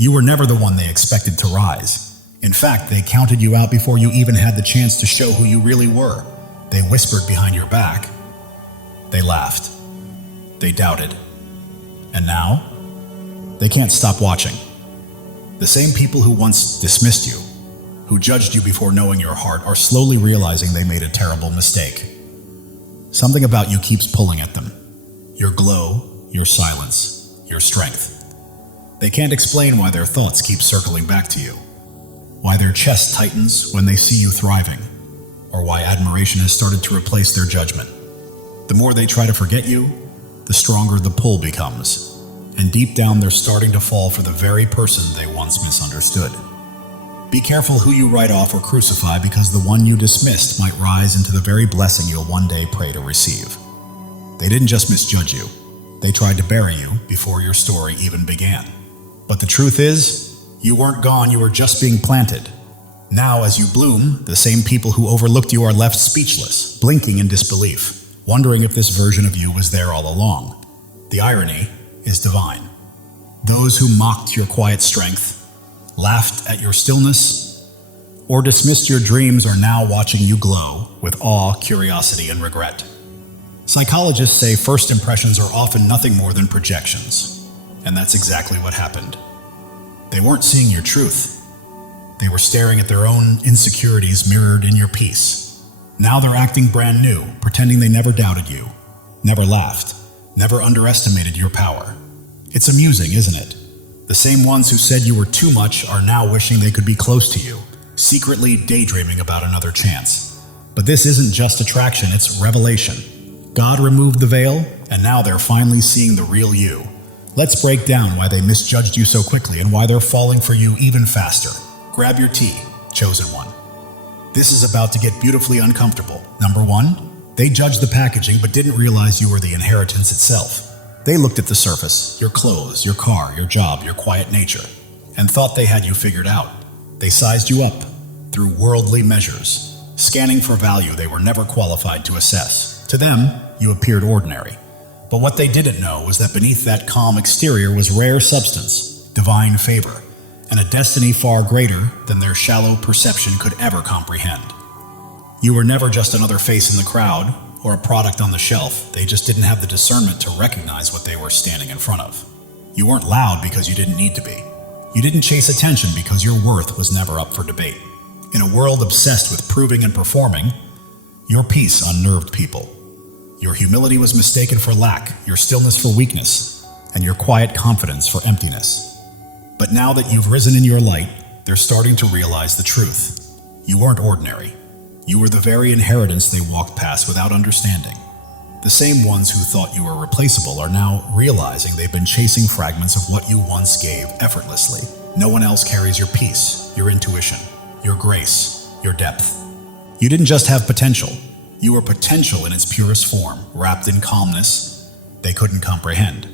You were never the one they expected to rise. In fact, they counted you out before you even had the chance to show who you really were. They whispered behind your back. They laughed. They doubted. And now, they can't stop watching. The same people who once dismissed you, who judged you before knowing your heart, are slowly realizing they made a terrible mistake. Something about you keeps pulling at them. Your glow, your silence, your strength. They can't explain why their thoughts keep circling back to you, why their chest tightens when they see you thriving, or why admiration has started to replace their judgment. The more they try to forget you, the stronger the pull becomes, and deep down they're starting to fall for the very person they once misunderstood. Be careful who you write off or crucify, because the one you dismissed might rise into the very blessing you'll one day pray to receive. They didn't just misjudge you, they tried to bury you before your story even began. But the truth is, you weren't gone, you were just being planted. Now, as you bloom, the same people who overlooked you are left speechless, blinking in disbelief, wondering if this version of you was there all along. The irony is divine. Those who mocked your quiet strength, laughed at your stillness, or dismissed your dreams are now watching you glow with awe, curiosity, and regret. Psychologists say first impressions are often nothing more than projections. And that's exactly what happened. They weren't seeing your truth. They were staring at their own insecurities mirrored in your peace. Now they're acting brand new, pretending they never doubted you, never laughed, never underestimated your power. It's amusing, isn't it? The same ones who said you were too much are now wishing they could be close to you, secretly daydreaming about another chance. But this isn't just attraction, it's revelation. God removed the veil, and now they're finally seeing the real you. Let's break down why they misjudged you so quickly and why they're falling for you even faster. Grab your tea, chosen one. This is about to get beautifully uncomfortable. Number 1, they judged the packaging but didn't realize you were the inheritance itself. They looked at the surface, your clothes, your car, your job, your quiet nature, and thought they had you figured out. They sized you up through worldly measures, scanning for value they were never qualified to assess. To them, you appeared ordinary. But what they didn't know was that beneath that calm exterior was rare substance, divine favor, and a destiny far greater than their shallow perception could ever comprehend. You were never just another face in the crowd or a product on the shelf. They just didn't have the discernment to recognize what they were standing in front of. You weren't loud because you didn't need to be. You didn't chase attention because your worth was never up for debate. In a world obsessed with proving and performing, your peace unnerved people. Your humility was mistaken for lack, your stillness for weakness, and your quiet confidence for emptiness. But now that you've risen in your light, they're starting to realize the truth. You weren't ordinary. You were the very inheritance they walked past without understanding. The same ones who thought you were replaceable are now realizing they've been chasing fragments of what you once gave effortlessly. No one else carries your peace, your intuition, your grace, your depth. You didn't just have potential. You were potential in its purest form, wrapped in calmness they couldn't comprehend.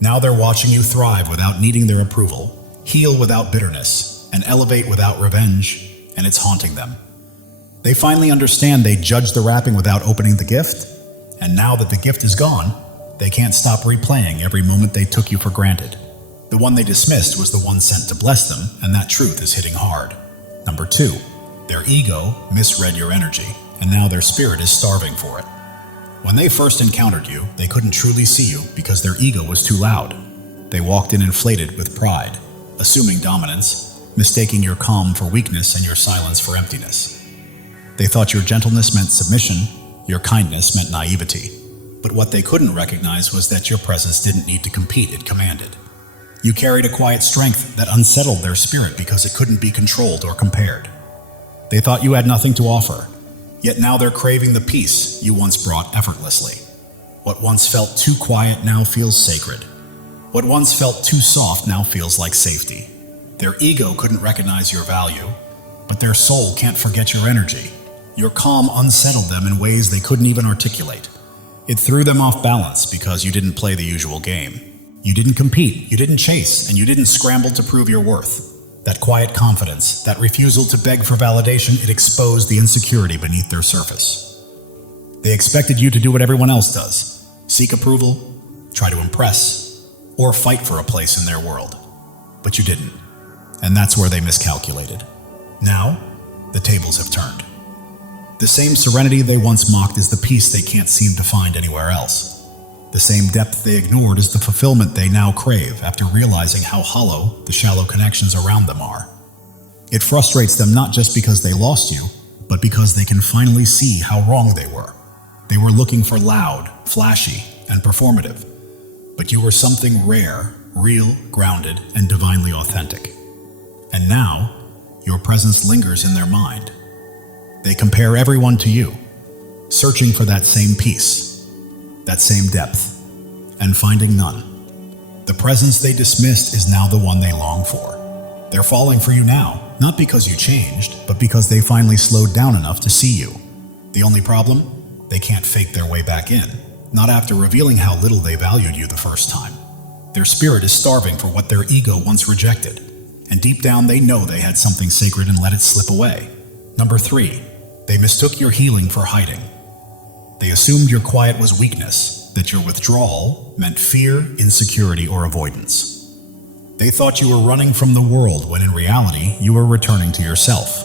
Now they're watching you thrive without needing their approval, heal without bitterness, and elevate without revenge, and it's haunting them. They finally understand they judged the wrapping without opening the gift, and now that the gift is gone, they can't stop replaying every moment they took you for granted. The one they dismissed was the one sent to bless them, and that truth is hitting hard. Number 2, their ego misread your energy, and now their spirit is starving for it. When they first encountered you, they couldn't truly see you because their ego was too loud. They walked in inflated with pride, assuming dominance, mistaking your calm for weakness and your silence for emptiness. They thought your gentleness meant submission, your kindness meant naivety. But what they couldn't recognize was that your presence didn't need to compete, it commanded. You carried a quiet strength that unsettled their spirit because it couldn't be controlled or compared. They thought you had nothing to offer. Yet now they're craving the peace you once brought effortlessly. What once felt too quiet now feels sacred. What once felt too soft now feels like safety. Their ego couldn't recognize your value, but their soul can't forget your energy. Your calm unsettled them in ways they couldn't even articulate. It threw them off balance because you didn't play the usual game. You didn't compete, you didn't chase, and you didn't scramble to prove your worth. That quiet confidence, that refusal to beg for validation, it exposed the insecurity beneath their surface. They expected you to do what everyone else does, seek approval, try to impress, or fight for a place in their world. But you didn't. And that's where they miscalculated. Now, the tables have turned. The same serenity they once mocked is the peace they can't seem to find anywhere else. The same depth they ignored is the fulfillment they now crave after realizing how hollow the shallow connections around them are. It frustrates them not just because they lost you, but because they can finally see how wrong they were. They were looking for loud, flashy, and performative. But you were something rare, real, grounded, and divinely authentic. And now, your presence lingers in their mind. They compare everyone to you, searching for that same peace, that same depth, and finding none. The presence they dismissed is now the one they long for. They're falling for you now, not because you changed, but because they finally slowed down enough to see you. The only problem? They can't fake their way back in, not after revealing how little they valued you the first time. Their spirit is starving for what their ego once rejected, and deep down they know they had something sacred and let it slip away. Number 3, they mistook your healing for hiding. They assumed your quiet was weakness, that your withdrawal meant fear, insecurity, or avoidance. They thought you were running from the world when in reality you were returning to yourself.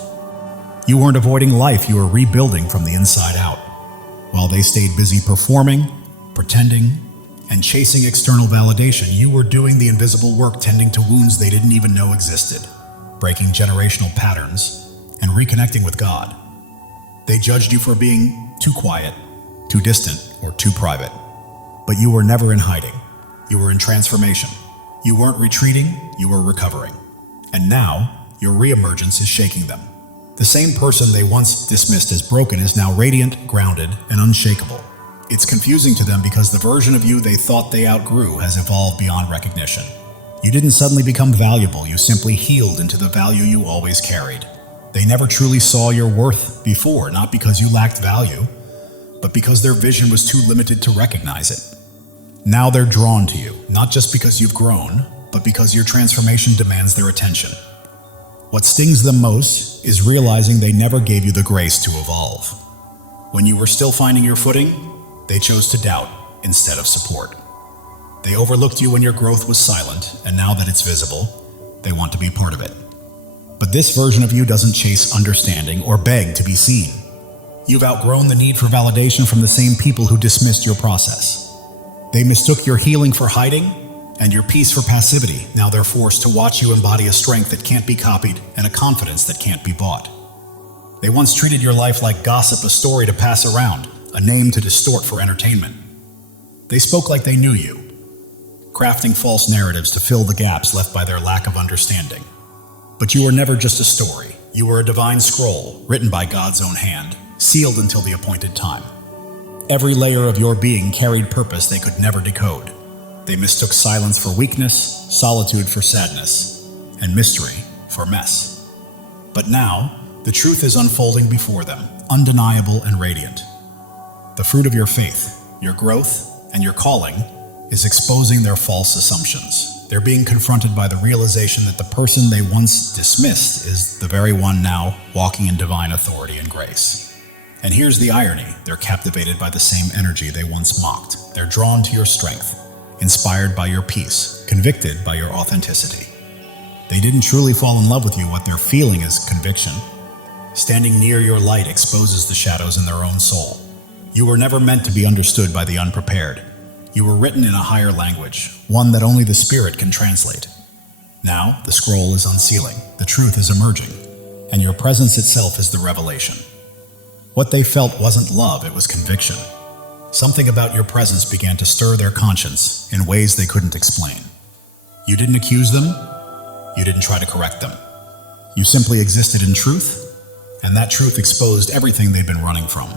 You weren't avoiding life, you were rebuilding from the inside out. While they stayed busy performing, pretending, and chasing external validation, you were doing the invisible work tending to wounds they didn't even know existed, breaking generational patterns, and reconnecting with God. They judged you for being too quiet, too distant, or too private. But you were never in hiding. You were in transformation. You weren't retreating, you were recovering. And now, your reemergence is shaking them. The same person they once dismissed as broken is now radiant, grounded, and unshakable. It's confusing to them because the version of you they thought they outgrew has evolved beyond recognition. You didn't suddenly become valuable, you simply healed into the value you always carried. They never truly saw your worth before, not because you lacked value, but because their vision was too limited to recognize it. Now they're drawn to you, not just because you've grown, but because your transformation demands their attention. What stings them most is realizing they never gave you the grace to evolve. When you were still finding your footing, they chose to doubt instead of support. They overlooked you when your growth was silent, and now that it's visible, they want to be part of it. But this version of you doesn't chase understanding or beg to be seen. You've outgrown the need for validation from the same people who dismissed your process. They mistook your healing for hiding and your peace for passivity. Now they're forced to watch you embody a strength that can't be copied and a confidence that can't be bought. They once treated your life like gossip, a story to pass around, a name to distort for entertainment. They spoke like they knew you, crafting false narratives to fill the gaps left by their lack of understanding. But you were never just a story. You were a divine scroll, written by God's own hand, sealed until the appointed time. Every layer of your being carried purpose they could never decode. They mistook silence for weakness, solitude for sadness, and mystery for mess. But now, the truth is unfolding before them, undeniable and radiant. The fruit of your faith, your growth, and your calling is exposing their false assumptions. They're being confronted by the realization that the person they once dismissed is the very one now walking in divine authority and grace. And here's the irony, they're captivated by the same energy they once mocked. They're drawn to your strength, inspired by your peace, convicted by your authenticity. They didn't truly fall in love with you. What they're feeling is conviction. Standing near your light exposes the shadows in their own soul. You were never meant to be understood by the unprepared. You were written in a higher language, one that only the Spirit can translate. Now, the scroll is unsealing, the truth is emerging, and your presence itself is the revelation. What they felt wasn't love, it was conviction. Something about your presence began to stir their conscience in ways they couldn't explain. You didn't accuse them, you didn't try to correct them. You simply existed in truth, and that truth exposed everything they'd been running from.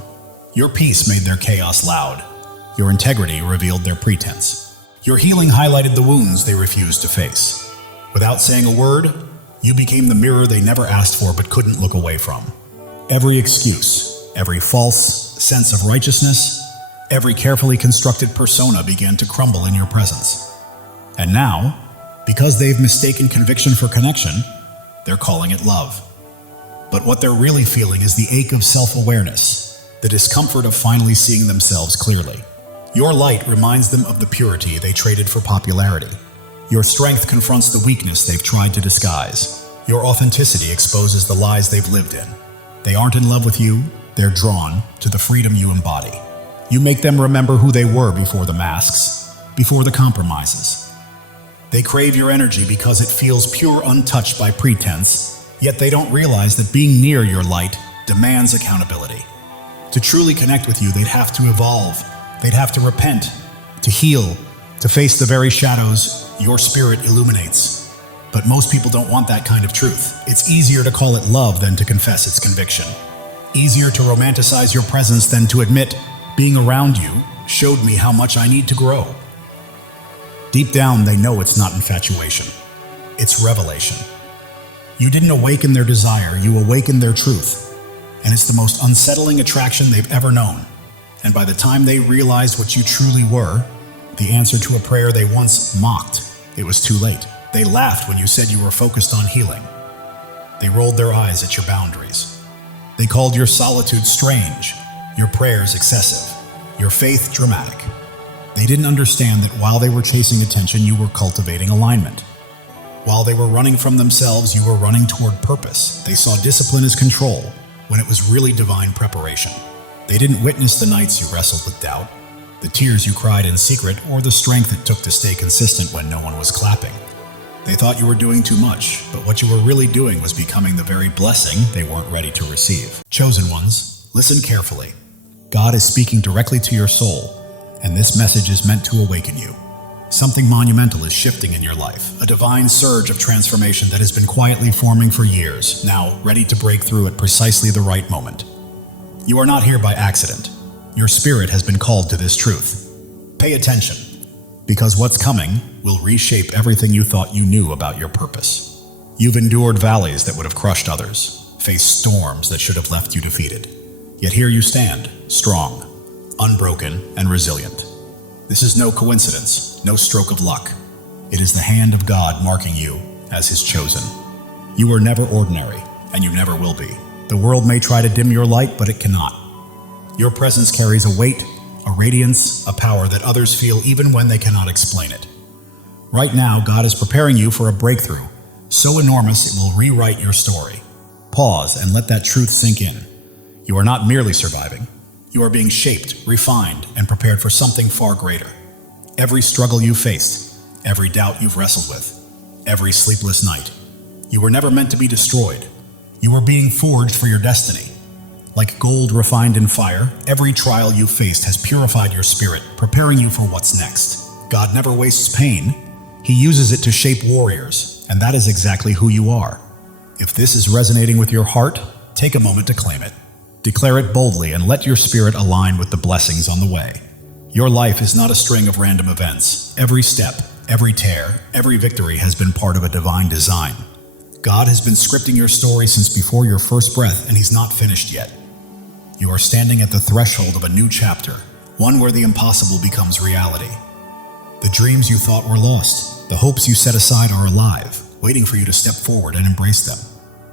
Your peace made their chaos loud. Your integrity revealed their pretense. Your healing highlighted the wounds they refused to face. Without saying a word, you became the mirror they never asked for but couldn't look away from. Every excuse, every false sense of righteousness, every carefully constructed persona began to crumble in your presence. And now, because they've mistaken conviction for connection, they're calling it love. But what they're really feeling is the ache of self-awareness, the discomfort of finally seeing themselves clearly. Your light reminds them of the purity they traded for popularity. Your strength confronts the weakness they've tried to disguise. Your authenticity exposes the lies they've lived in. They aren't in love with you, they're drawn to the freedom you embody. You make them remember who they were before the masks, before the compromises. They crave your energy because it feels pure, untouched by pretense, yet they don't realize that being near your light demands accountability. To truly connect with you, they'd have to evolve. They'd have to repent, to heal, to face the very shadows your spirit illuminates. But most people don't want that kind of truth. It's easier to call it love than to confess its conviction. Easier to romanticize your presence than to admit, being around you showed me how much I need to grow. Deep down, they know it's not infatuation. It's revelation. You didn't awaken their desire, you awakened their truth. And it's the most unsettling attraction they've ever known. And by the time they realized what you truly were, the answer to a prayer they once mocked, it was too late. They laughed when you said you were focused on healing. They rolled their eyes at your boundaries. They called your solitude strange, your prayers excessive, your faith dramatic. They didn't understand that while they were chasing attention, you were cultivating alignment. While they were running from themselves, you were running toward purpose. They saw discipline as control, when it was really divine preparation. They didn't witness the nights you wrestled with doubt, the tears you cried in secret, or the strength it took to stay consistent when no one was clapping. They thought you were doing too much, but what you were really doing was becoming the very blessing they weren't ready to receive. Chosen ones, listen carefully. God is speaking directly to your soul, and this message is meant to awaken you. Something monumental is shifting in your life, a divine surge of transformation that has been quietly forming for years, now ready to break through at precisely the right moment. You are not here by accident. Your spirit has been called to this truth. Pay attention, because what's coming will reshape everything you thought you knew about your purpose. You've endured valleys that would have crushed others, faced storms that should have left you defeated. Yet here you stand, strong, unbroken, and resilient. This is no coincidence, no stroke of luck. It is the hand of God marking you as His chosen. You are never ordinary, and you never will be. The world may try to dim your light, but it cannot. Your presence carries a weight, a radiance, a power that others feel even when they cannot explain it. Right now, God is preparing you for a breakthrough, so enormous it will rewrite your story. Pause and let that truth sink in. You are not merely surviving. You are being shaped, refined, and prepared for something far greater. Every struggle you faced, every doubt you've wrestled with, every sleepless night, you were never meant to be destroyed. You were being forged for your destiny. Like gold refined in fire, every trial you faced has purified your spirit, preparing you for what's next. God never wastes pain. He uses it to shape warriors, and that is exactly who you are. If this is resonating with your heart, take a moment to claim it. Declare it boldly and let your spirit align with the blessings on the way. Your life is not a string of random events. Every step, every tear, every victory has been part of a divine design. God has been scripting your story since before your first breath, and He's not finished yet. You are standing at the threshold of a new chapter, one where the impossible becomes reality. The dreams you thought were lost, the hopes you set aside are alive, waiting for you to step forward and embrace them.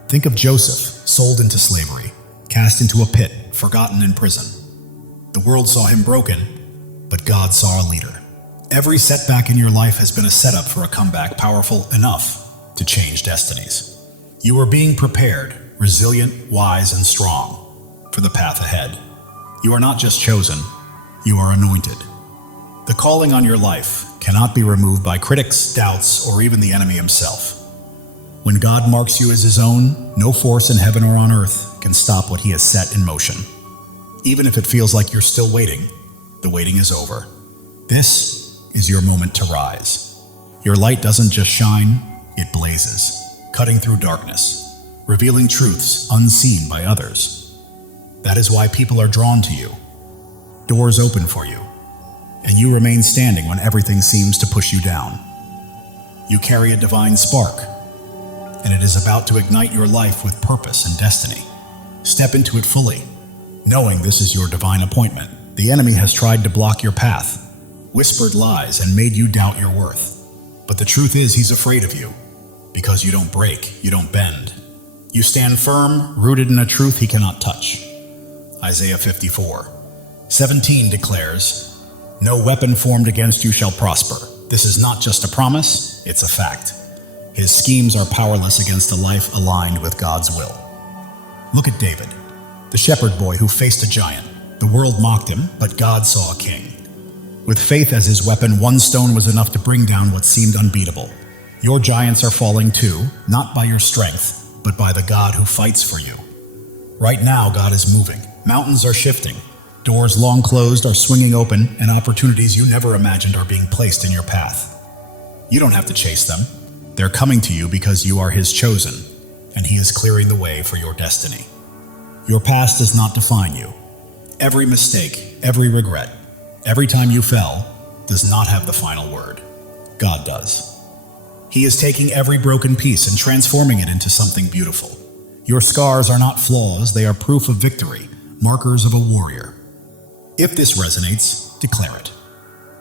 Think of Joseph, sold into slavery, cast into a pit, forgotten in prison. The world saw him broken, but God saw a leader. Every setback in your life has been a setup for a comeback powerful enough to change destinies. You are being prepared, resilient, wise, and strong for the path ahead. You are not just chosen, you are anointed. The calling on your life cannot be removed by critics, doubts, or even the enemy himself. When God marks you as His own, no force in heaven or on earth can stop what He has set in motion. Even if it feels like you're still waiting, the waiting is over. This is your moment to rise. Your light doesn't just shine, it blazes, cutting through darkness, revealing truths unseen by others. That is why people are drawn to you. Doors open for you, and you remain standing when everything seems to push you down. You carry a divine spark, and it is about to ignite your life with purpose and destiny. Step into it fully, knowing this is your divine appointment. The enemy has tried to block your path, whispered lies, and made you doubt your worth. But the truth is, he's afraid of you, because you don't break, you don't bend. You stand firm, rooted in a truth he cannot touch. Isaiah 54:17 declares, "No weapon formed against you shall prosper." This is not just a promise, it's a fact. His schemes are powerless against a life aligned with God's will. Look at David, the shepherd boy who faced a giant. The world mocked him, but God saw a king. With faith as his weapon, one stone was enough to bring down what seemed unbeatable. Your giants are falling too, not by your strength, but by the God who fights for you. Right now, God is moving. Mountains are shifting. Doors long closed are swinging open, and opportunities you never imagined are being placed in your path. You don't have to chase them. They're coming to you because you are His chosen, and He is clearing the way for your destiny. Your past does not define you. Every mistake, every regret, every time you fell, does not have the final word. God does. He is taking every broken piece and transforming it into something beautiful. Your scars are not flaws, they are proof of victory, markers of a warrior. If this resonates, declare it.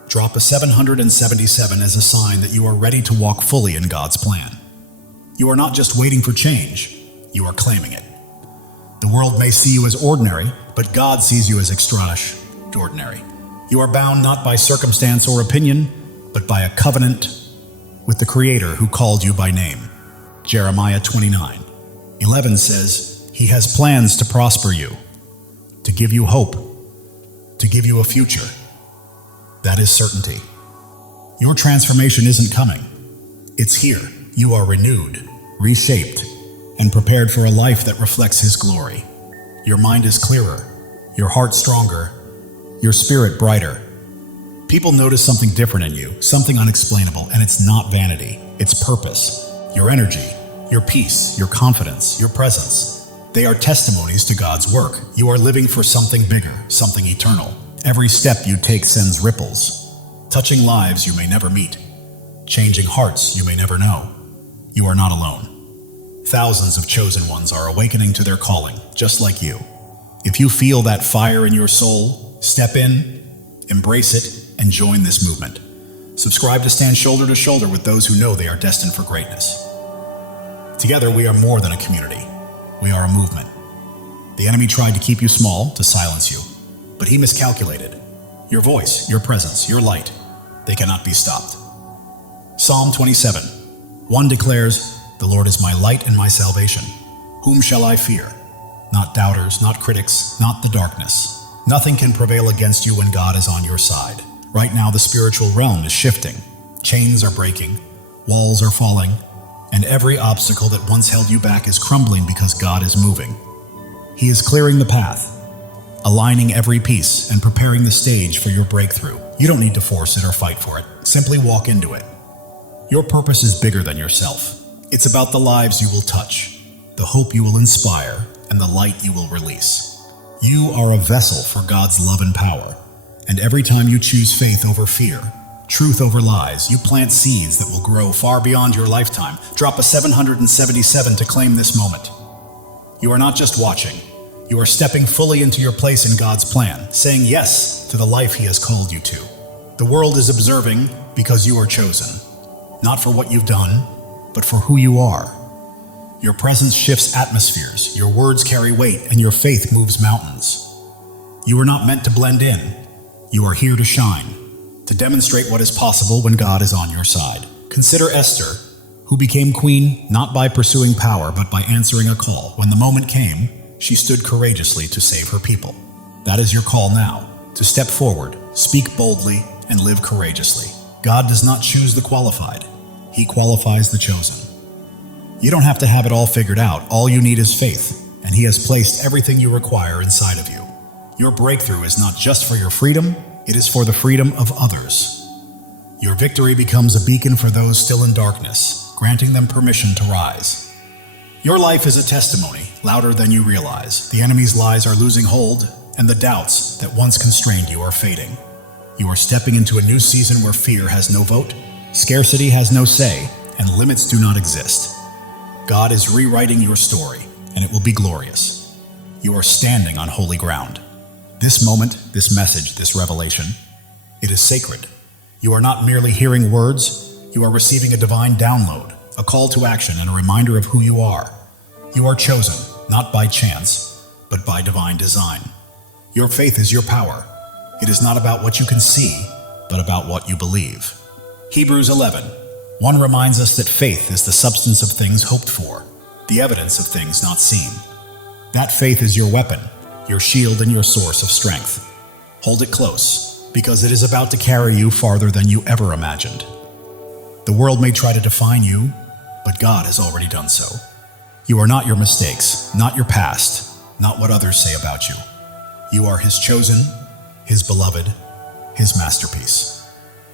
Drop a 777 as a sign that you are ready to walk fully in God's plan. You are not just waiting for change, you are claiming it. The world may see you as ordinary, but God sees you as extraordinary. You are bound not by circumstance or opinion, but by a covenant with the Creator who called you by name. Jeremiah 29:11 says, He has plans to prosper you, to give you hope, to give you a future. That is certainty. Your transformation isn't coming. It's here. You are renewed, reshaped, and prepared for a life that reflects His glory. Your mind is clearer, your heart stronger, your spirit brighter. People notice something different in you, something unexplainable, and it's not vanity, it's purpose. Your energy, your peace, your confidence, your presence. They are testimonies to God's work. You are living for something bigger, something eternal. Every step you take sends ripples, touching lives you may never meet, changing hearts you may never know. You are not alone. Thousands of chosen ones are awakening to their calling, just like you. If you feel that fire in your soul, step in, embrace it, and join this movement. Subscribe to stand shoulder to shoulder with those who know they are destined for greatness. Together, we are more than a community. We are a movement. The enemy tried to keep you small, to silence you, but he miscalculated. Your voice, your presence, your light, they cannot be stopped. Psalm 27:1 declares, The Lord is my light and my salvation. Whom shall I fear? Not doubters, not critics, not the darkness. Nothing can prevail against you when God is on your side. Right now, the spiritual realm is shifting. Chains are breaking, walls are falling, and every obstacle that once held you back is crumbling because God is moving. He is clearing the path, aligning every piece and preparing the stage for your breakthrough. You don't need to force it or fight for it. Simply walk into it. Your purpose is bigger than yourself. It's about the lives you will touch, the hope you will inspire, and the light you will release. You are a vessel for God's love and power, and every time you choose faith over fear, truth over lies, you plant seeds that will grow far beyond your lifetime. Drop a 777 to claim this moment. You are not just watching. You are stepping fully into your place in God's plan, saying yes to the life He has called you to. The world is observing because you are chosen, not for what you've done, but for who you are. Your presence shifts atmospheres, your words carry weight, and your faith moves mountains. You are not meant to blend in. You are here to shine, to demonstrate what is possible when God is on your side. Consider Esther, who became queen not by pursuing power, but by answering a call. When the moment came, she stood courageously to save her people. That is your call now, to step forward, speak boldly, and live courageously. God does not choose the qualified. He qualifies the chosen. You don't have to have it all figured out. All you need is faith, and He has placed everything you require inside of you. Your breakthrough is not just for your freedom, it is for the freedom of others. Your victory becomes a beacon for those still in darkness, granting them permission to rise. Your life is a testimony, louder than you realize. The enemy's lies are losing hold, and the doubts that once constrained you are fading. You are stepping into a new season where fear has no vote, scarcity has no say, and limits do not exist. God is rewriting your story, and it will be glorious. You are standing on holy ground. This moment, this message, this revelation, it is sacred. You are not merely hearing words, you are receiving a divine download, a call to action, and a reminder of who you are. You are chosen, not by chance, but by divine design. Your faith is your power. It is not about what you can see, but about what you believe. Hebrews 11:1 One reminds us that faith is the substance of things hoped for, the evidence of things not seen. That faith is your weapon, your shield, and your source of strength. Hold it close, because it is about to carry you farther than you ever imagined. The world may try to define you, but God has already done so. You are not your mistakes, not your past, not what others say about you. You are His chosen, His beloved, His masterpiece.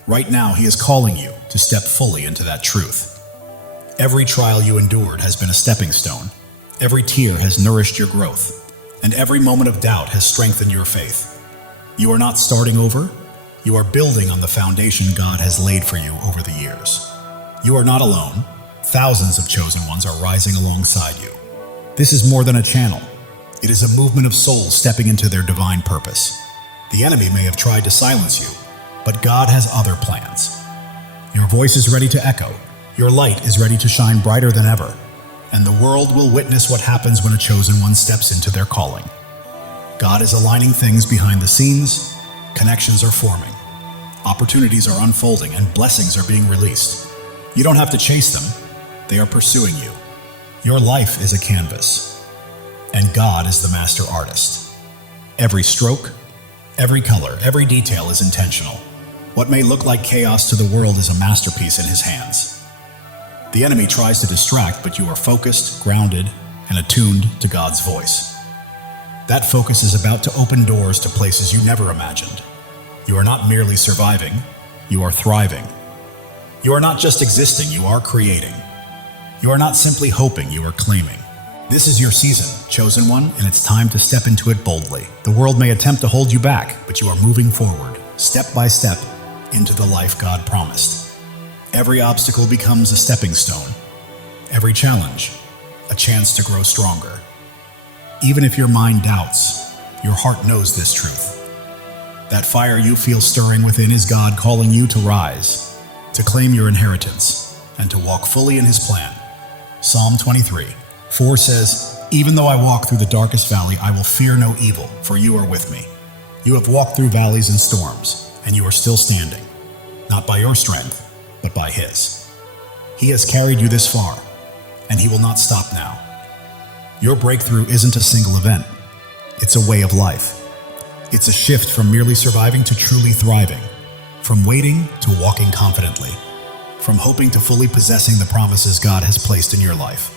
Right now, He is calling you to step fully into that truth. Every trial you endured has been a stepping stone. Every tear has nourished your growth, and every moment of doubt has strengthened your faith. You are not starting over. You are building on the foundation God has laid for you over the years. You are not alone. Thousands of chosen ones are rising alongside you. This is more than a channel. It is a movement of souls stepping into their divine purpose. The enemy may have tried to silence you, but God has other plans. Your voice is ready to echo. Your light is ready to shine brighter than ever. And the world will witness what happens when a chosen one steps into their calling. God is aligning things behind the scenes. Connections are forming. Opportunities are unfolding and blessings are being released. You don't have to chase them. They are pursuing you. Your life is a canvas, and God is the master artist. Every stroke, every color, every detail is intentional. What may look like chaos to the world is a masterpiece in His hands. The enemy tries to distract, but you are focused, grounded, and attuned to God's voice. That focus is about to open doors to places you never imagined. You are not merely surviving, you are thriving. You are not just existing, you are creating. You are not simply hoping, you are claiming. This is your season, chosen one, and it's time to step into it boldly. The world may attempt to hold you back, but you are moving forward, step by step, into the life God promised. Every obstacle becomes a stepping stone. Every challenge, a chance to grow stronger. Even if your mind doubts, your heart knows this truth. That fire you feel stirring within is God calling you to rise, to claim your inheritance, and to walk fully in His plan. Psalm 23:4 says, "Even though I walk through the darkest valley, I will fear no evil, for you are with me. You have walked through valleys and storms, and you are still standing, not by your strength, but by His. He has carried you this far, and He will not stop now." Your breakthrough isn't a single event. It's a way of life. It's a shift from merely surviving to truly thriving, from waiting to walking confidently, from hoping to fully possessing the promises God has placed in your life.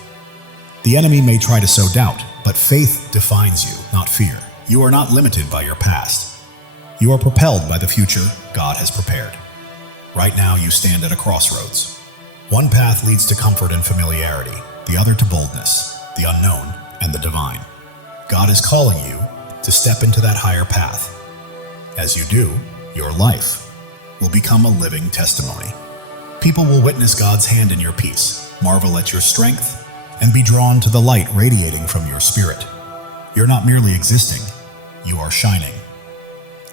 The enemy may try to sow doubt, but faith defines you, not fear. You are not limited by your past. You are propelled by the future God has prepared. Right now you stand at a crossroads. One path leads to comfort and familiarity, the other to boldness, the unknown, and the divine. God is calling you to step into that higher path. As you do, your life will become a living testimony. People will witness God's hand in your peace, marvel at your strength, and be drawn to the light radiating from your spirit. You're not merely existing, you are shining.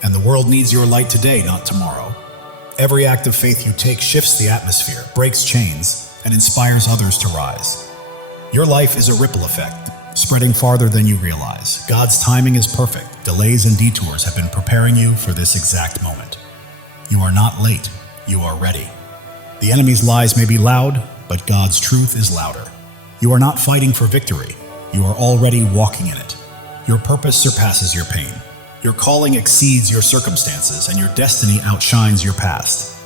And the world needs your light today, not tomorrow. Every act of faith you take shifts the atmosphere, breaks chains, and inspires others to rise. Your life is a ripple effect, spreading farther than you realize. God's timing is perfect. Delays and detours have been preparing you for this exact moment. You are not late, you are ready. The enemy's lies may be loud, but God's truth is louder. You are not fighting for victory. You are already walking in it. Your purpose surpasses your pain. Your calling exceeds your circumstances, and your destiny outshines your past.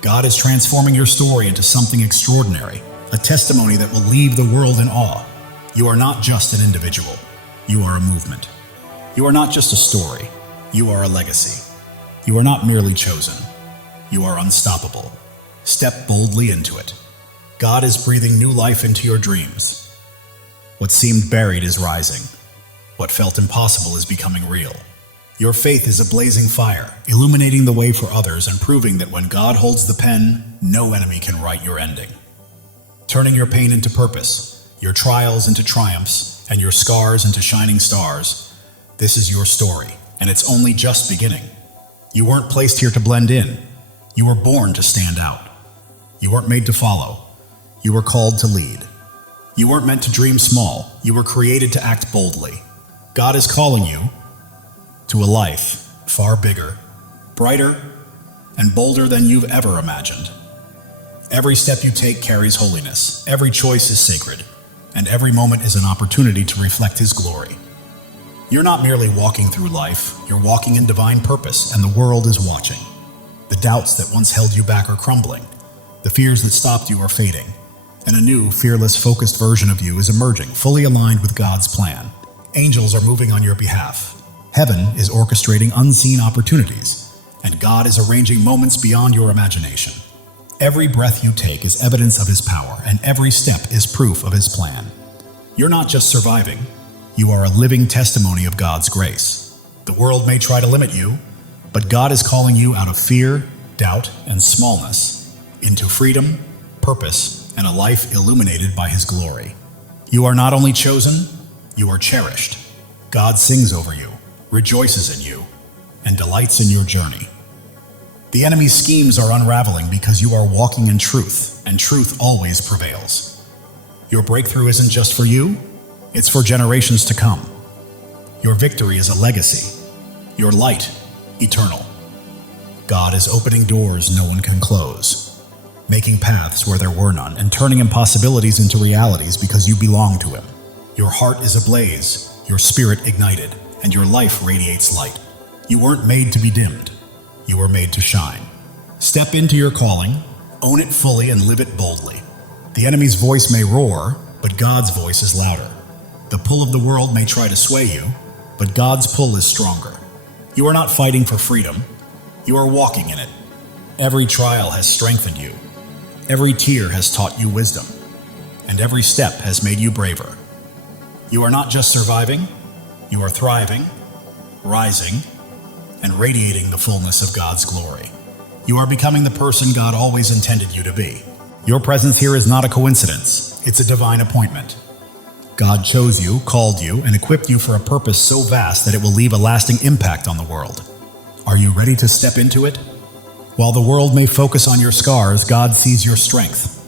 God is transforming your story into something extraordinary, a testimony that will leave the world in awe. You are not just an individual. You are a movement. You are not just a story. You are a legacy. You are not merely chosen. You are unstoppable. Step boldly into it. God is breathing new life into your dreams. What seemed buried is rising. What felt impossible is becoming real. Your faith is a blazing fire, illuminating the way for others and proving that when God holds the pen, no enemy can write your ending. Turning your pain into purpose, your trials into triumphs, and your scars into shining stars, this is your story, and it's only just beginning. You weren't placed here to blend in. You were born to stand out. You weren't made to follow. You were called to lead. You weren't meant to dream small. You were created to act boldly. God is calling you to a life far bigger, brighter, and bolder than you've ever imagined. Every step you take carries holiness, every choice is sacred, and every moment is an opportunity to reflect His glory. You're not merely walking through life, you're walking in divine purpose, and the world is watching. The doubts that once held you back are crumbling, the fears that stopped you are fading, and a new, fearless, focused version of you is emerging, fully aligned with God's plan. Angels are moving on your behalf. Heaven is orchestrating unseen opportunities, and God is arranging moments beyond your imagination. Every breath you take is evidence of His power, and every step is proof of His plan. You're not just surviving, you are a living testimony of God's grace. The world may try to limit you, but God is calling you out of fear, doubt, and smallness into freedom, purpose, and a life illuminated by His glory. You are not only chosen, you are cherished. God sings over you, rejoices in you, and delights in your journey. The enemy's schemes are unraveling because you are walking in truth, and truth always prevails. Your breakthrough isn't just for you, it's for generations to come. Your victory is a legacy, your light, eternal. God is opening doors no one can close, making paths where there were none, and turning impossibilities into realities because you belong to Him. Your heart is ablaze, your spirit ignited, and your life radiates light. You weren't made to be dimmed. You were made to shine. Step into your calling, own it fully, and live it boldly. The enemy's voice may roar, but God's voice is louder. The pull of the world may try to sway you, but God's pull is stronger. You are not fighting for freedom. You are walking in it. Every trial has strengthened you. Every tear has taught you wisdom, and every step has made you braver. You are not just surviving, you are thriving, rising, and radiating the fullness of God's glory. You are becoming the person God always intended you to be. Your presence here is not a coincidence, it's a divine appointment. God chose you, called you, and equipped you for a purpose so vast that it will leave a lasting impact on the world. Are you ready to step into it? While the world may focus on your scars, God sees your strength.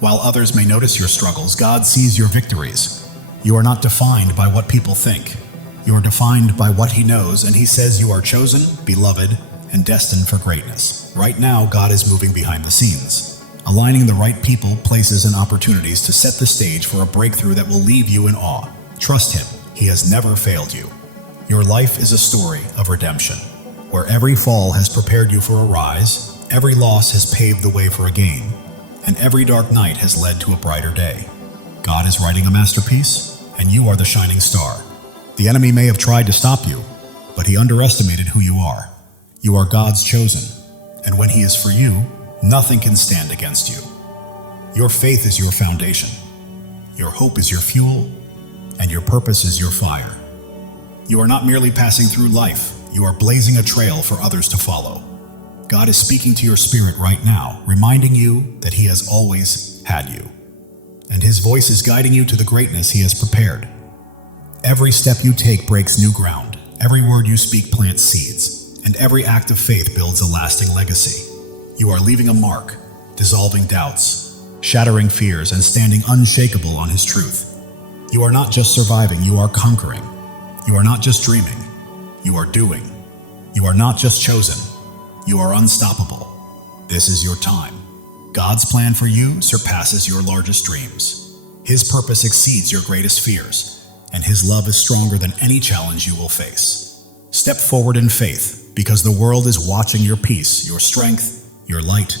While others may notice your struggles, God sees your victories. You are not defined by what people think. You are defined by what He knows, and He says you are chosen, beloved, and destined for greatness. Right now, God is moving behind the scenes, aligning the right people, places, and opportunities to set the stage for a breakthrough that will leave you in awe. Trust Him. He has never failed you. Your life is a story of redemption, where every fall has prepared you for a rise, every loss has paved the way for a gain, and every dark night has led to a brighter day. God is writing a masterpiece, and you are the shining star. The enemy may have tried to stop you, but he underestimated who you are. You are God's chosen, and when He is for you, nothing can stand against you. Your faith is your foundation, your hope is your fuel, and your purpose is your fire. You are not merely passing through life, you are blazing a trail for others to follow. God is speaking to your spirit right now, reminding you that He has always had you, and His voice is guiding you to the greatness He has prepared. Every step you take breaks new ground, every word you speak plants seeds, and every act of faith builds a lasting legacy. You are leaving a mark, dissolving doubts, shattering fears, and standing unshakable on His truth. You are not just surviving, you are conquering. You are not just dreaming, you are doing. You are not just chosen, you are unstoppable. This is your time. God's plan for you surpasses your largest dreams. His purpose exceeds your greatest fears, and His love is stronger than any challenge you will face. Step forward in faith, because the world is watching your peace, your strength, your light,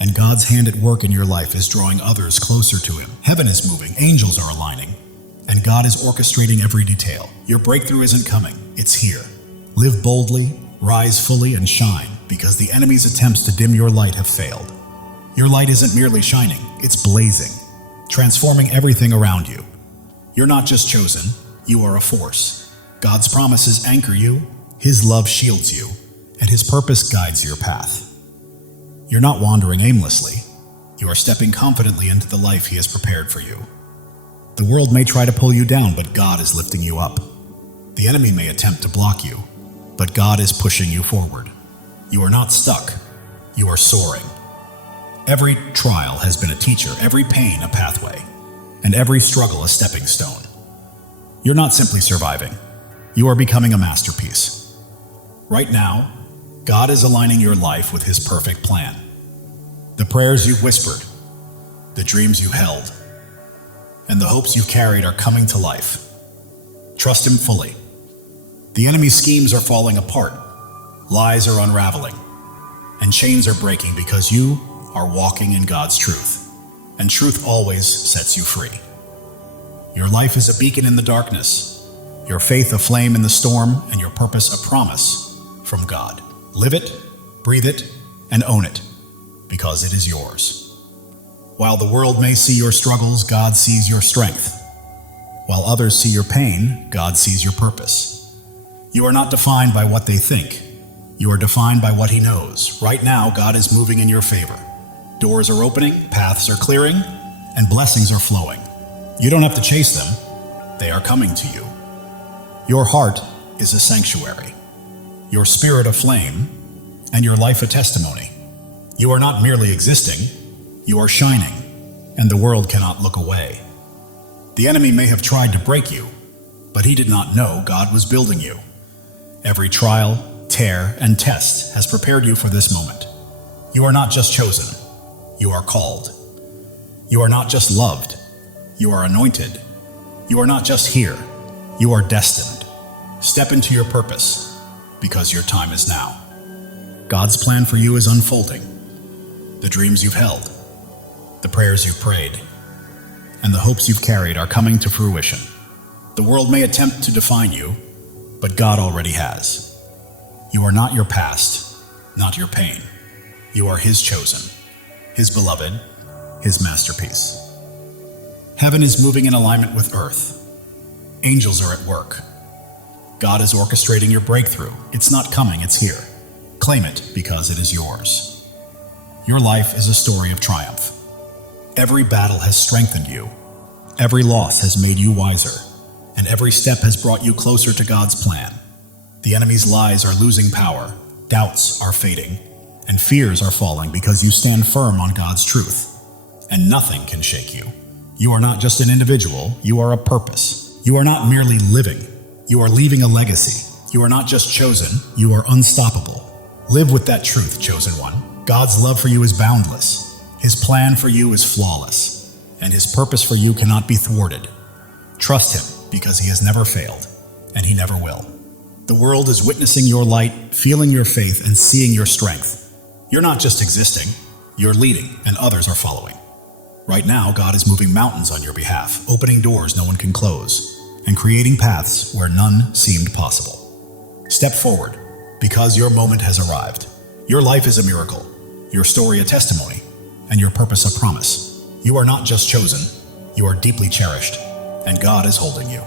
and God's hand at work in your life is drawing others closer to Him. Heaven is moving, angels are aligning, and God is orchestrating every detail. Your breakthrough isn't coming, it's here. Live boldly, rise fully, and shine, because the enemy's attempts to dim your light have failed. Your light isn't merely shining, it's blazing, transforming everything around you. You're not just chosen, you are a force. God's promises anchor you, His love shields you, and His purpose guides your path. You're not wandering aimlessly, you are stepping confidently into the life He has prepared for you. The world may try to pull you down, but God is lifting you up. The enemy may attempt to block you, but God is pushing you forward. You are not stuck, you are soaring. Every trial has been a teacher, every pain a pathway, and every struggle a stepping stone. You're not simply surviving, you are becoming a masterpiece. Right now, God is aligning your life with His perfect plan. the prayers you've whispered, the dreams you held, and the hopes you've carried are coming to life. Trust him fully. The enemy's schemes are falling apart, lies are unraveling, and chains are breaking because you are walking in God's truth, and truth always sets you free. Your life is a beacon in the darkness, your faith a flame in the storm, and your purpose a promise from God. Live it, breathe it, and own it, because it is yours. While the world may see your struggles, God sees your strength. While others see your pain, God sees your purpose. You are not defined by what they think. You are defined by what He knows. Right now, God is moving in your favor. Doors are opening, paths are clearing, and blessings are flowing. You don't have to chase them. They are coming to you. Your heart is a sanctuary, your spirit a flame, and your life a testimony. You are not merely existing, you are shining, and the world cannot look away. The enemy may have tried to break you, but he did not know God was building you. Every trial, tear, and test has prepared you for this moment. You are not just chosen, you are called. You are not just loved, you are anointed. You are not just here, you are destined. Step into your purpose, because your time is now. God's plan for you is unfolding. The dreams you've held, the prayers you've prayed, and the hopes you've carried are coming to fruition. The world may attempt to define you, but God already has. You are not your past, not your pain. You are His chosen, His beloved, His masterpiece. Heaven is moving in alignment with earth. Angels are at work. God is orchestrating your breakthrough. It's not coming, it's here. Claim it because it is yours. Your life is a story of triumph. Every battle has strengthened you. Every loss has made you wiser. And every step has brought you closer to God's plan. The enemy's lies are losing power, doubts are fading, and fears are falling because you stand firm on God's truth. And nothing can shake you. You are not just an individual, you are a purpose. You are not merely living, you are leaving a legacy. You are not just chosen, you are unstoppable. Live with that truth, chosen one. God's love for you is boundless. His plan for you is flawless, and His purpose for you cannot be thwarted. Trust Him, because He has never failed, and He never will. The world is witnessing your light, feeling your faith, and seeing your strength. You're not just existing, you're leading, and others are following. Right now, God is moving mountains on your behalf, opening doors no one can close, and creating paths where none seemed possible. Step forward, because your moment has arrived. Your life is a miracle, your story a testimony, and your purpose a promise. You are not just chosen, you are deeply cherished, and God is holding you.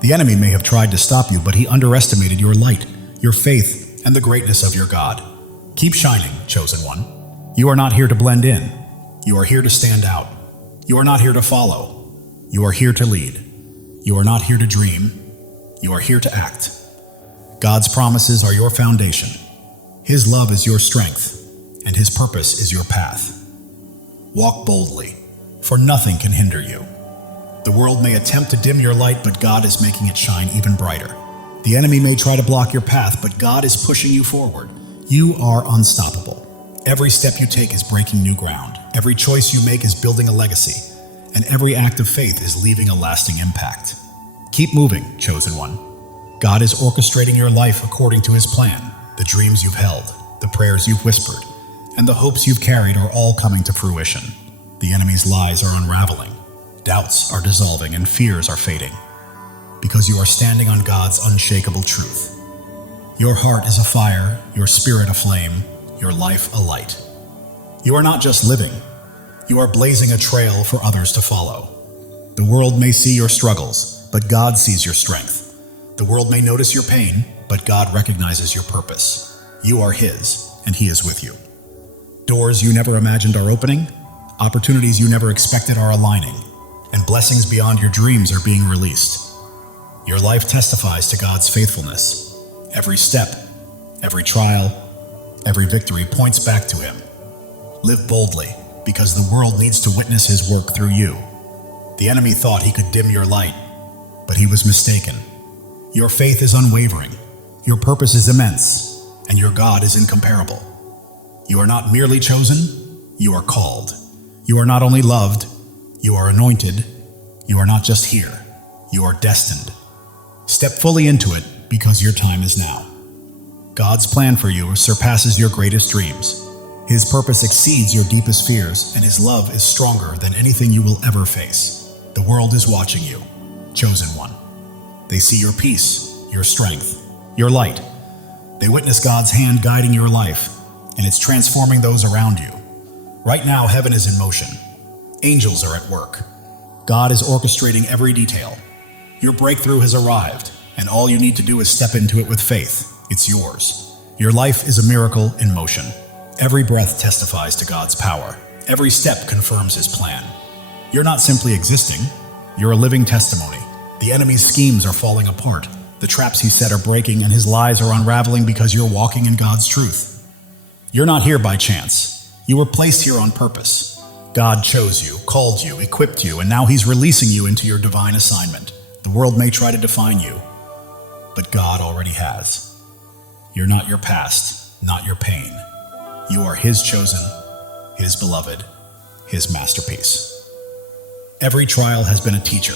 The enemy may have tried to stop you, but he underestimated your light, your faith, and the greatness of your God. Keep shining, chosen one. You are not here to blend in. You are here to stand out. You are not here to follow. You are here to lead. You are not here to dream. You are here to act. God's promises are your foundation. His love is your strength, and His purpose is your path. Walk boldly, for nothing can hinder you. The world may attempt to dim your light, but God is making it shine even brighter. The enemy may try to block your path, but God is pushing you forward. You are unstoppable. Every step you take is breaking new ground. Every choice you make is building a legacy, and every act of faith is leaving a lasting impact. Keep moving, chosen one. God is orchestrating your life according to His plan. The dreams you've held, the prayers you've whispered, and the hopes you've carried are all coming to fruition. The enemy's lies are unraveling. Doubts are dissolving and fears are fading, because you are standing on God's unshakable truth. Your heart is a fire, your spirit a flame, your life a light. You are not just living, you are blazing a trail for others to follow. The world may see your struggles, but God sees your strength. The world may notice your pain, but God recognizes your purpose. You are His, and He is with you. Doors you never imagined are opening, opportunities you never expected are aligning, and blessings beyond your dreams are being released. Your life testifies to God's faithfulness. Every step, every trial, every victory points back to Him. Live boldly, because the world needs to witness His work through you. The enemy thought he could dim your light, but he was mistaken. Your faith is unwavering, your purpose is immense, and your God is incomparable. You are not merely chosen, You are called. You are not only loved, you are anointed. You are not just here, you are destined. Step fully into it because your time is now. God's plan for you surpasses your greatest dreams. His purpose exceeds your deepest fears, and His love is stronger than anything you will ever face. The world is watching you, chosen one. They see your peace, your strength, your light. They witness God's hand guiding your life, and it's transforming those around you. Right now, heaven is in motion. Angels are at work. God is orchestrating every detail. Your breakthrough has arrived, and all you need to do is step into it with faith. It's yours. Your life is a miracle in motion. Every breath testifies to God's power. Every step confirms His plan. You're not simply existing, you're a living testimony. The enemy's schemes are falling apart. The traps he set are breaking, and his lies are unraveling because you're walking in God's truth. You're not here by chance. You were placed here on purpose. God chose you, called you, equipped you, and now He's releasing you into your divine assignment. The world may try to define you, but God already has. You're not your past, not your pain. You are His chosen, His beloved, His masterpiece. Every trial has been a teacher.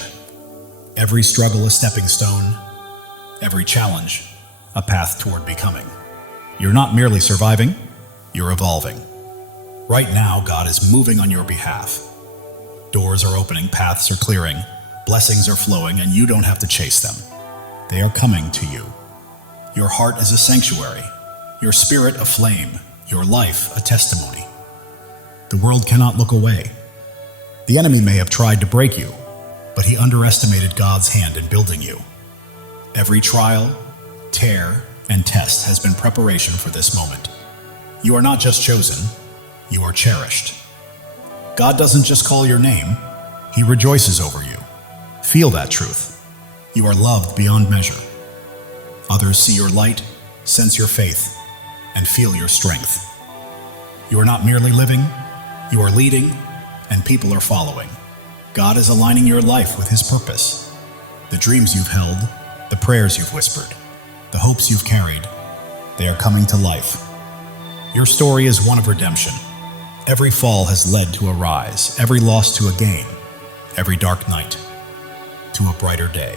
Every struggle a stepping stone. Every challenge a path toward becoming. You're not merely surviving, you're evolving. Right now, God is moving on your behalf. Doors are opening, paths are clearing, blessings are flowing, and you don't have to chase them. They are coming to you. Your heart is a sanctuary, your spirit a flame, your life a testimony. The world cannot look away. The enemy may have tried to break you, but he underestimated God's hand in building you. Every trial, tear, and test has been preparation for this moment. You are not just chosen, you are cherished. God doesn't just call your name, He rejoices over you. Feel that truth. You are loved beyond measure. Others see your light, sense your faith, and feel your strength. You are not merely living, you are leading, and people are following. God is aligning your life with His purpose. The dreams you've held, the prayers you've whispered, the hopes you've carried, they are coming to life. Your story is one of redemption. Every fall has led to a rise, every loss to a gain, every dark night to a brighter day.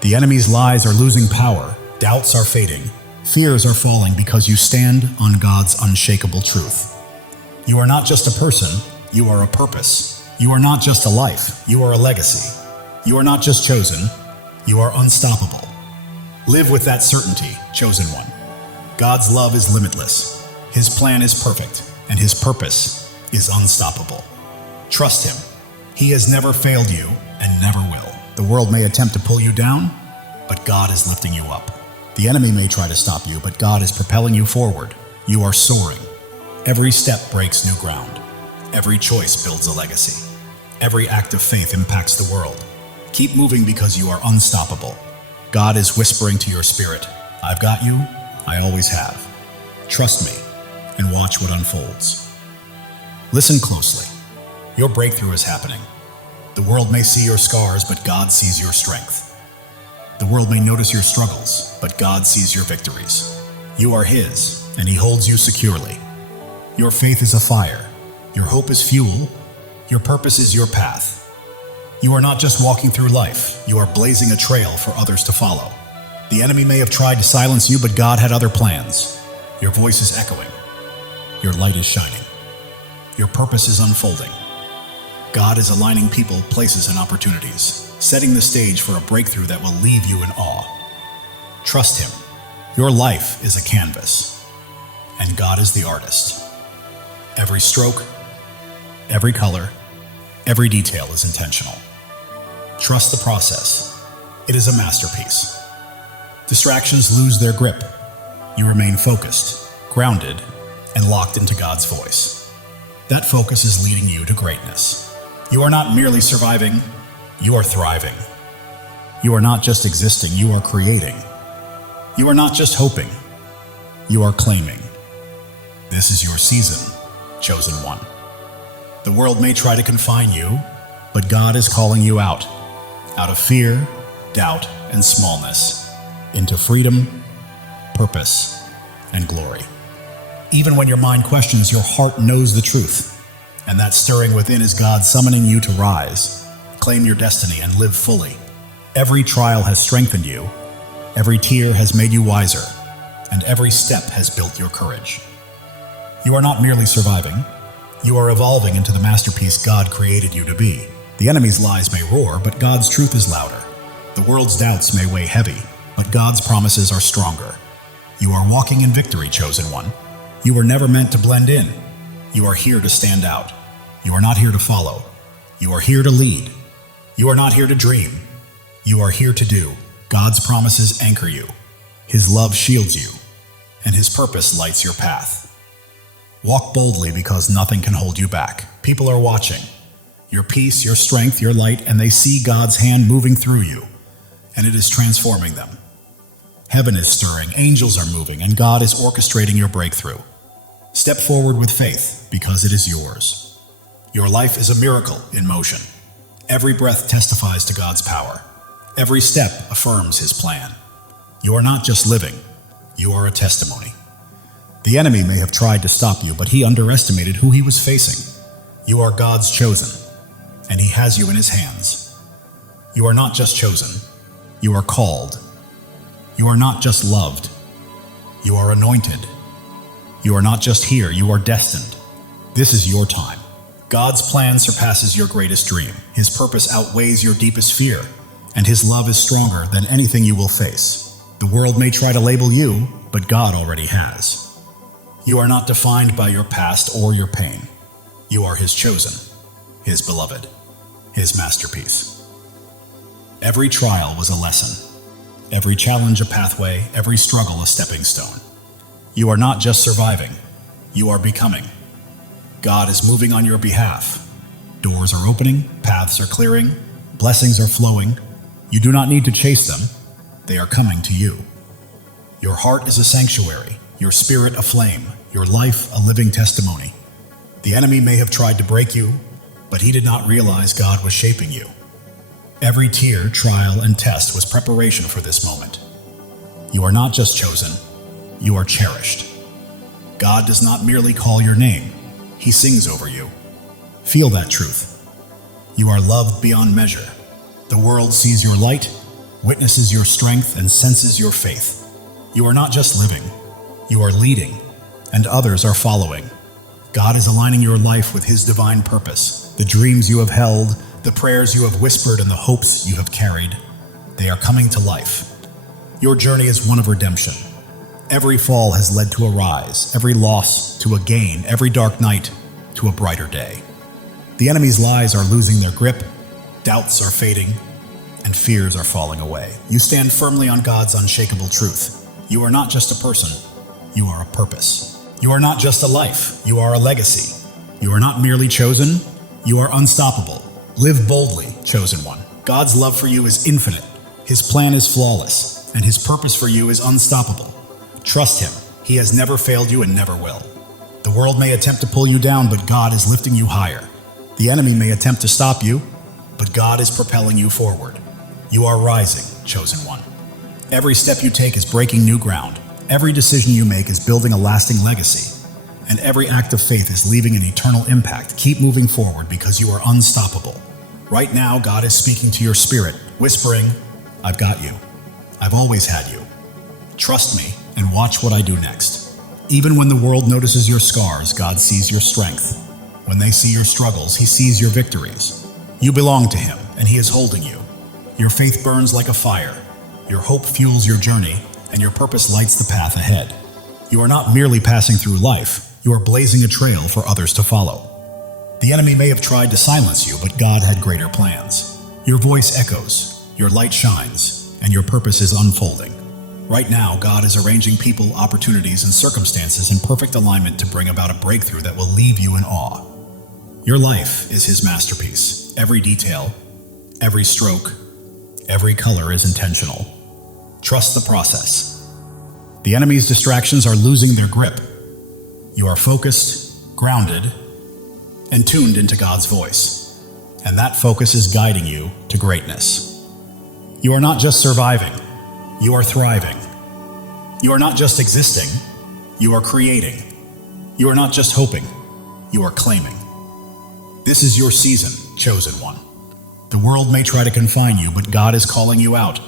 The enemy's lies are losing power, doubts are fading, fears are falling because you stand on God's unshakable truth. You are not just a person, you are a purpose. You are not just a life, you are a legacy. You are not just chosen, you are unstoppable. Live with that certainty, chosen one. God's love is limitless. His plan is perfect, and His purpose is unstoppable. Trust Him. He has never failed you and never will. The world may attempt to pull you down, but God is lifting you up. The enemy may try to stop you, but God is propelling you forward. You are soaring. Every step breaks new ground. Every choice builds a legacy. Every act of faith impacts the world. Keep moving because you are unstoppable. God is whispering to your spirit, I've got you, I always have. Trust me, and watch what unfolds. Listen closely. Your breakthrough is happening. The world may see your scars, but God sees your strength. The world may notice your struggles, but God sees your victories. You are His, and He holds you securely. Your faith is a fire. Your hope is fuel. Your purpose is your path. You are not just walking through life, you are blazing a trail for others to follow. The enemy may have tried to silence you, but God had other plans. Your voice is echoing. Your light is shining. Your purpose is unfolding. God is aligning people, places, and opportunities, setting the stage for a breakthrough that will leave you in awe. Trust Him. Your life is a canvas, and God is the artist. Every stroke, every color, every detail is intentional. Trust the process. It is a masterpiece. Distractions lose their grip. You remain focused, grounded, and locked into God's voice. That focus is leading you to greatness. You are not merely surviving, you are thriving. You are not just existing, you are creating. You are not just hoping, you are claiming. This is your season, chosen one. The world may try to confine you, but God is calling you out of fear, doubt, and smallness, into freedom, purpose, and glory. Even when your mind questions, your heart knows the truth. And that stirring within is God summoning you to rise, claim your destiny, and live fully. Every trial has strengthened you, every tear has made you wiser, and every step has built your courage. You are not merely surviving, you are evolving into the masterpiece God created you to be. The enemy's lies may roar, but God's truth is louder. The world's doubts may weigh heavy, but God's promises are stronger. You are walking in victory, chosen one. You were never meant to blend in. You are here to stand out. You are not here to follow. You are here to lead. You are not here to dream. You are here to do. God's promises anchor you. His love shields you, and His purpose lights your path. Walk boldly because nothing can hold you back. People are watching. Your peace, your strength, your light, and they see God's hand moving through you, and it is transforming them. Heaven is stirring, angels are moving, and God is orchestrating your breakthrough. Step forward with faith, because it is yours. Your life is a miracle in motion. Every breath testifies to God's power. Every step affirms His plan. You are not just living, you are a testimony. The enemy may have tried to stop you, but he underestimated who he was facing. You are God's chosen, and He has you in His hands. You are not just chosen, you are called. You are not just loved, you are anointed. You are not just here, you are destined. This is your time. God's plan surpasses your greatest dream. His purpose outweighs your deepest fear, and His love is stronger than anything you will face. The world may try to label you, but God already has. You are not defined by your past or your pain. You are His chosen, His beloved, His masterpiece. Every trial was a lesson. Every challenge a pathway, every struggle a stepping stone. You are not just surviving, you are becoming. God is moving on your behalf. Doors are opening, paths are clearing, blessings are flowing. You do not need to chase them, they are coming to you. Your heart is a sanctuary, your spirit a flame, your life a living testimony. The enemy may have tried to break you, but he did not realize God was shaping you. Every tear, trial, and test was preparation for this moment. You are not just chosen, you are cherished. God does not merely call your name, He sings over you. Feel that truth. You are loved beyond measure. The world sees your light, witnesses your strength, and senses your faith. You are not just living, you are leading, and others are following. God is aligning your life with His divine purpose. The dreams you have held, the prayers you have whispered, and the hopes you have carried, they are coming to life. Your journey is one of redemption. Every fall has led to a rise, every loss to a gain, every dark night to a brighter day. The enemy's lies are losing their grip, doubts are fading, and fears are falling away. You stand firmly on God's unshakable truth. You are not just a person, you are a purpose. You are not just a life, you are a legacy. You are not merely chosen, you are unstoppable. Live boldly, chosen one. God's love for you is infinite. His plan is flawless, and His purpose for you is unstoppable. Trust Him. He has never failed you and never will. The world may attempt to pull you down, but God is lifting you higher. The enemy may attempt to stop you, but God is propelling you forward. You are rising, chosen one. Every step you take is breaking new ground. Every decision you make is building a lasting legacy. And every act of faith is leaving an eternal impact. Keep moving forward because you are unstoppable. Right now, God is speaking to your spirit, whispering, I've got you. I've always had you. Trust me and watch what I do next. Even when the world notices your scars, God sees your strength. When they see your struggles, He sees your victories. You belong to Him, and He is holding you. Your faith burns like a fire. Your hope fuels your journey, and your purpose lights the path ahead. You are not merely passing through life, you are blazing a trail for others to follow. The enemy may have tried to silence you, but God had greater plans. Your voice echoes, your light shines, and your purpose is unfolding. Right now, God is arranging people, opportunities, and circumstances in perfect alignment to bring about a breakthrough that will leave you in awe. Your life is His masterpiece. Every detail, every stroke, every color is intentional. Trust the process. The enemy's distractions are losing their grip. You are focused, grounded, and tuned into God's voice. And that focus is guiding you to greatness. You are not just surviving, you are thriving. You are not just existing, you are creating. You are not just hoping, you are claiming. This is your season, chosen one. The world may try to confine you, but God is calling you out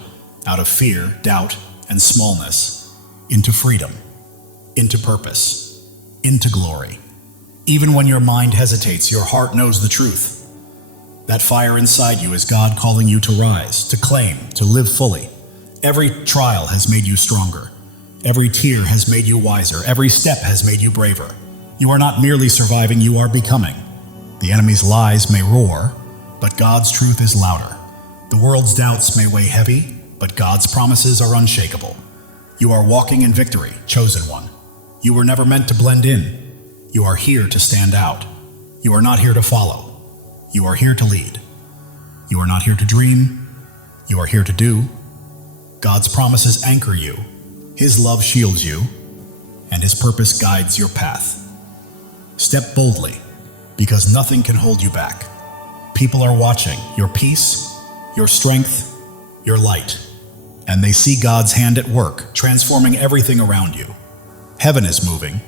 of fear, doubt, and smallness, into freedom, into purpose, into glory. Even when your mind hesitates, your heart knows the truth. That fire inside you is God calling you to rise, to claim, to live fully. Every trial has made you stronger. Every tear has made you wiser. Every step has made you braver. You are not merely surviving, you are becoming. The enemy's lies may roar, but God's truth is louder. The world's doubts may weigh heavy, but God's promises are unshakable. You are walking in victory, chosen one. You were never meant to blend in. You are here to stand out. You are not here to follow. You are here to lead. You are not here to dream. You are here to do. God's promises anchor you. His love shields you, and His purpose guides your path. Step boldly, because nothing can hold you back. People are watching your peace, your strength, your light, and they see God's hand at work, transforming everything around you. Heaven is moving,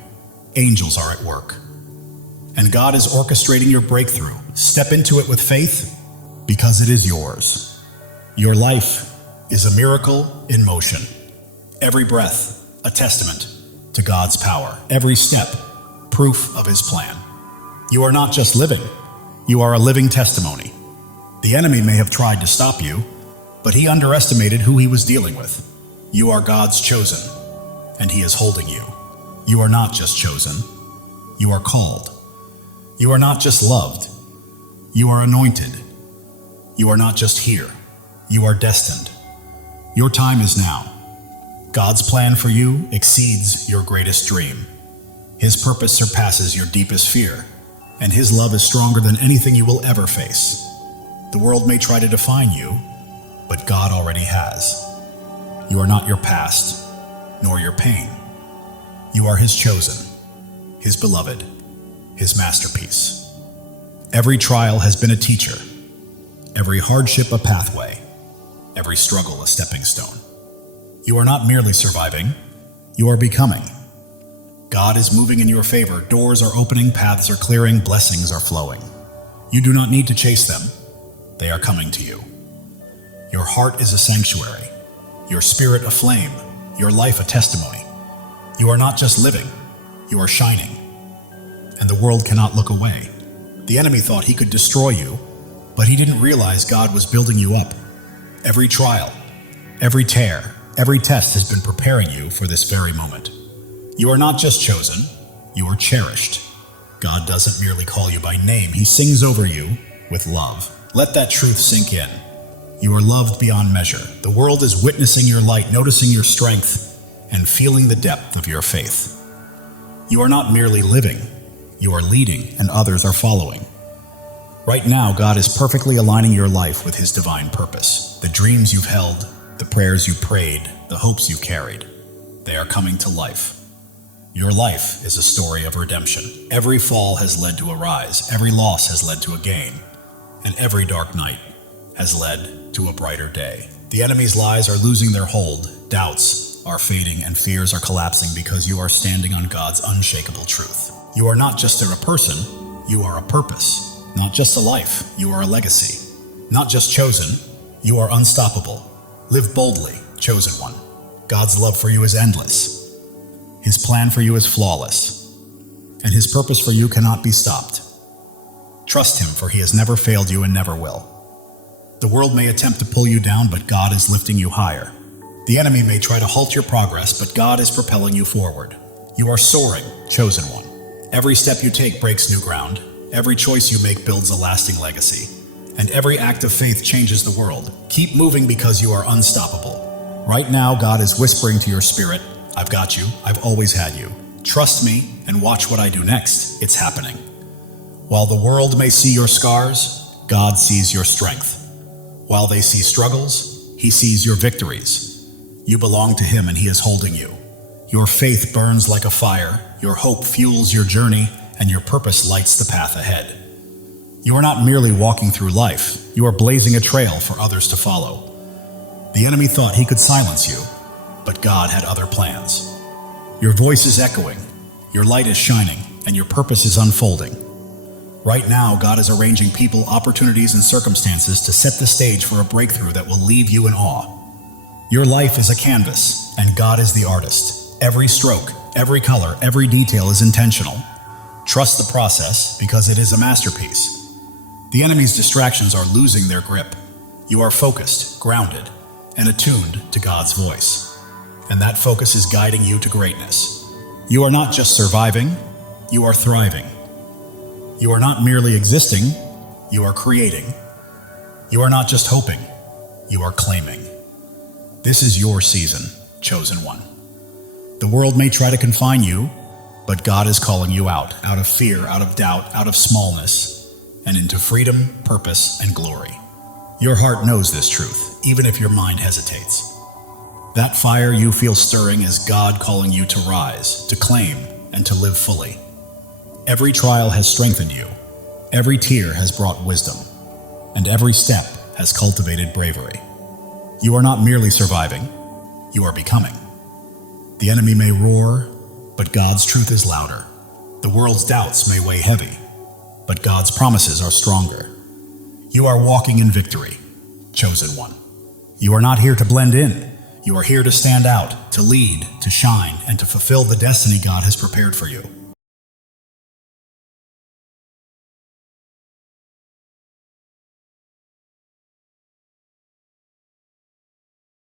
angels are at work, and God is orchestrating your breakthrough. Step into it with faith, because it is yours. Your life is a miracle in motion. Every breath, a testament to God's power. Every step, proof of His plan. You are not just living, you are a living testimony. The enemy may have tried to stop you, but he underestimated who he was dealing with. You are God's chosen, and He is holding you. You are not just chosen, you are called. You are not just loved, you are anointed. You are not just here, you are destined. Your time is now. God's plan for you exceeds your greatest dream. His purpose surpasses your deepest fear, and His love is stronger than anything you will ever face. The world may try to define you, but God already has. You are not your past, nor your pain. You are His chosen, His beloved, His masterpiece. Every trial has been a teacher, every hardship a pathway, every struggle a stepping stone. You are not merely surviving, you are becoming. God is moving in your favor. Doors are opening, paths are clearing, blessings are flowing. You do not need to chase them. They are coming to you. Your heart is a sanctuary, your spirit a flame, your life a testimony. You are not just living, you are shining. And the world cannot look away. The enemy thought he could destroy you, but he didn't realize God was building you up. Every trial, every tear, every test has been preparing you for this very moment. You are not just chosen, you are cherished. God doesn't merely call you by name, He sings over you with love. Let that truth sink in. You are loved beyond measure. The world is witnessing your light, noticing your strength, and feeling the depth of your faith. You are not merely living, you are leading, and others are following. Right now, God is perfectly aligning your life with His divine purpose. The dreams you've held, the prayers you prayed, the hopes you carried, they are coming to life. Your life is a story of redemption. Every fall has led to a rise, every loss has led to a gain, and every dark night has led to a brighter day. The enemy's lies are losing their hold, doubts are fading, and fears are collapsing because you are standing on God's unshakable truth. You are not just a person, you are a purpose. Not just a life, you are a legacy. Not just chosen, you are unstoppable. Live boldly, chosen one. God's love for you is endless. His plan for you is flawless, and His purpose for you cannot be stopped. Trust Him, for He has never failed you and never will. The world may attempt to pull you down, but God is lifting you higher. The enemy may try to halt your progress, but God is propelling you forward. You are soaring, chosen one. Every step you take breaks new ground. Every choice you make builds a lasting legacy. And every act of faith changes the world. Keep moving because you are unstoppable. Right now, God is whispering to your spirit, I've got you. I've always had you. Trust me and watch what I do next. It's happening. While the world may see your scars, God sees your strength. While they see struggles, He sees your victories. You belong to Him and He is holding you. Your faith burns like a fire, your hope fuels your journey, and your purpose lights the path ahead. You are not merely walking through life, you are blazing a trail for others to follow. The enemy thought he could silence you, but God had other plans. Your voice is echoing, your light is shining, and your purpose is unfolding. Right now, God is arranging people, opportunities, and circumstances to set the stage for a breakthrough that will leave you in awe. Your life is a canvas, and God is the artist. Every stroke, every color, every detail is intentional. Trust the process, because it is a masterpiece. The enemy's distractions are losing their grip. You are focused, grounded, and attuned to God's voice. And that focus is guiding you to greatness. You are not just surviving, you are thriving. You are not merely existing, you are creating. You are not just hoping, you are claiming. This is your season, chosen one. The world may try to confine you, but God is calling you out of fear, out of doubt, out of smallness, and into freedom, purpose, and glory. Your heart knows this truth, even if your mind hesitates. That fire you feel stirring is God calling you to rise, to claim, and to live fully. Every trial has strengthened you, every tear has brought wisdom, and every step has cultivated bravery. You are not merely surviving, you are becoming. The enemy may roar, but God's truth is louder. The world's doubts may weigh heavy, but God's promises are stronger. You are walking in victory, chosen one. You are not here to blend in. You are here to stand out, to lead, to shine, and to fulfill the destiny God has prepared for you.